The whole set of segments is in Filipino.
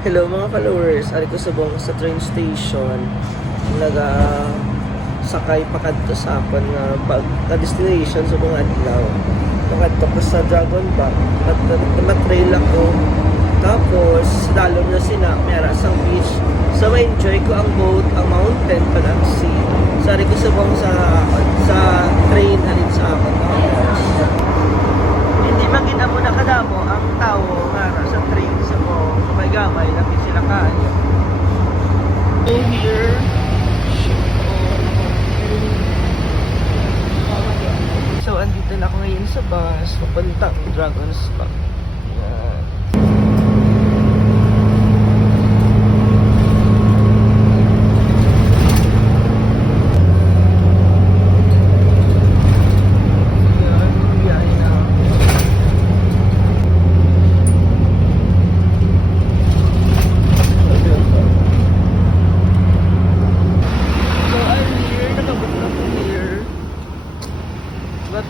Hello mga followers, ari ko subong sa train station. Naga sakay pa kadto sa akon nga bag ka destination sa mga adlaw. Nakadto ko sa Dragon Bank, na-trail ako. Tapos dalom na sina mera sa beach. So ma-enjoy ko ang boat, ang mountain pag ang sea. So ari ko subong sa train alin sa akon. Hindi magina mo na kadamo ang tao nga sa train sa mo gamay na sila kayo. So here so andito na ako ngayon sa bus papuntang Dragon's Bank. Yan.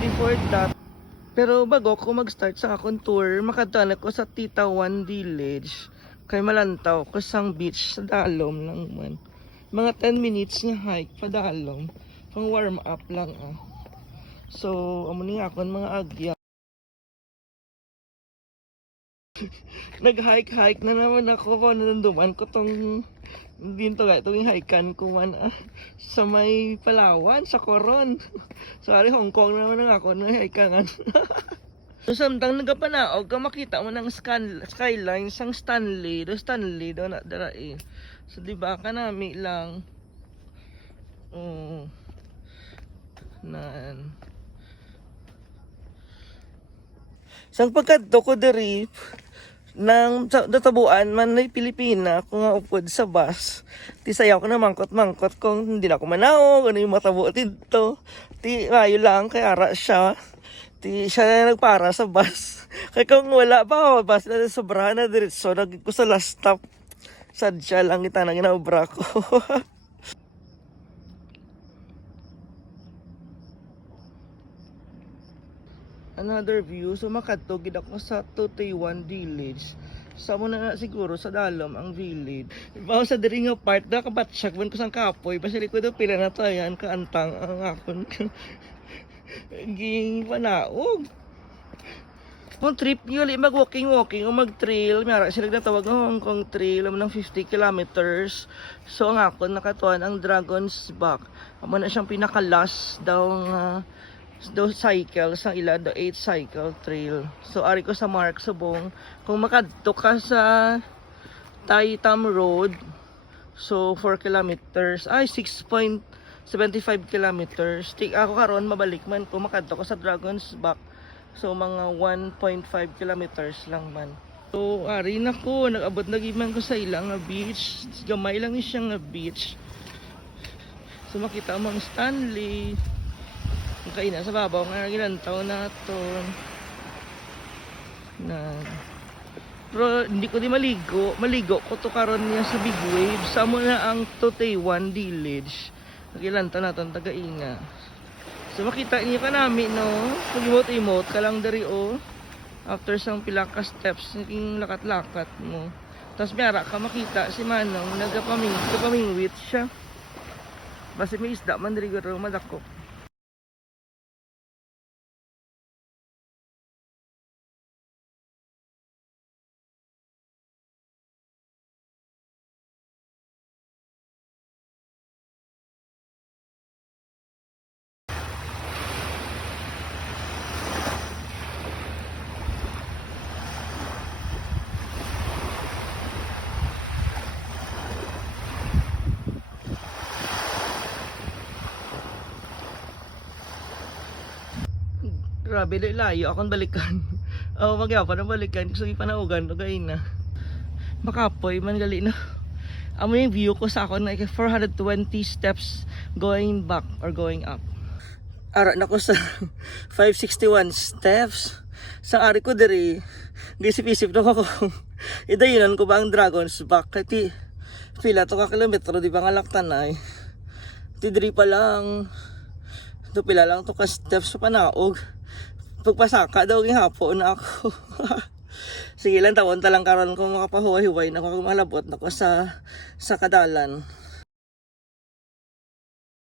Before that, pero bago ko mag-start sa akong tour, makadaan ako sa Titawan Village kay malantaw ko sang beach sa dalom lang man. Mga 10 minutes nga hike pa dalom, pang warm up lang ah. So amo ni akon mga agya. Nag-hike na naman ako pa nanduman ko tong dito ga itong hikean ko man sa may Palawan sa Coron. Sorry, Hong Kong naman ako no hikean. So samtang nagapanaog ka makita mo ng skyline sang Stanley do na dara eh. So di ba kanami lang nan sang pagkadto ko diri nang databuan man na Pilipina kung nga upod sa bus ti sayaw ko na mangkot kung hindi na ako manaog ano yung matabo dito ti ayo lang kay ara siya ti siya na nagpara sa bus kay kung wala pa bus na sobrahan na diretso nag ko sa last stop sadya lang kita na ginaobra ko. Another view, so makadtog ako sa Titawan Village. Sa muna na siguro sa dalom ang village. Ibaw sa diri nga part na kabatsyag man ko sang kapoy, pasili ko do pila na tayan kaantang ang akon. Ging panaog. Kung trip nyo, mag-walking o mag-trail, mayroon sila natawag ng Hong Kong Trail ng 50 kilometers. So ang akon nakatuan ang Dragon's Back. Amo na siyang pinaka-last daw cycle sa ila the 8 cycle trail. So ari ko sa Mark Subong kung makadto ka sa Taitam Road, so 4 kilometers ay 6.75 kilometers. Tik ako karon mabalik man kung makadto ko sa Dragon's Back, so mga 1.5 kilometers lang man. So ari na ko nag-abot na giman ko sa ilang nga beach, gamay lang siyang nga beach. So makita mo ang Stanley kaina sa babaw nga gilantaw naton na pero hindi ko di maligo ko to karon niya sa big wave sa mo na ang Titawan Village gilantaw naton taga-inga. So makita niyo kanami no pag emote ka lang dari after sang pila ka steps ning lakat-lakat mo tapos mayara ka makita si Manong nagapamingwit siya basta may isda man diri garo madako. Grabe, layo akong balikan. Magyapa na balikan. Gusto yung panaugan. Okay na. Makapoy, man gali na. Amo yung view ko sa akon na 420 steps going back or going up. Ara na ko sa 561 steps. Sa ari ko diri. Gisip-isip na ako. Idayunan ko ba ang Dragon's Back. Kati pila to ka kilometro. Di ba nga laktanay. Tidiri pa lang. Ito pila lang to ka steps sa panaog. Pagpasaka daw yung hapon na ako. Sige lang, tawon talang karon ko makapahuway-huway na ko malabot na ko sa kadalan.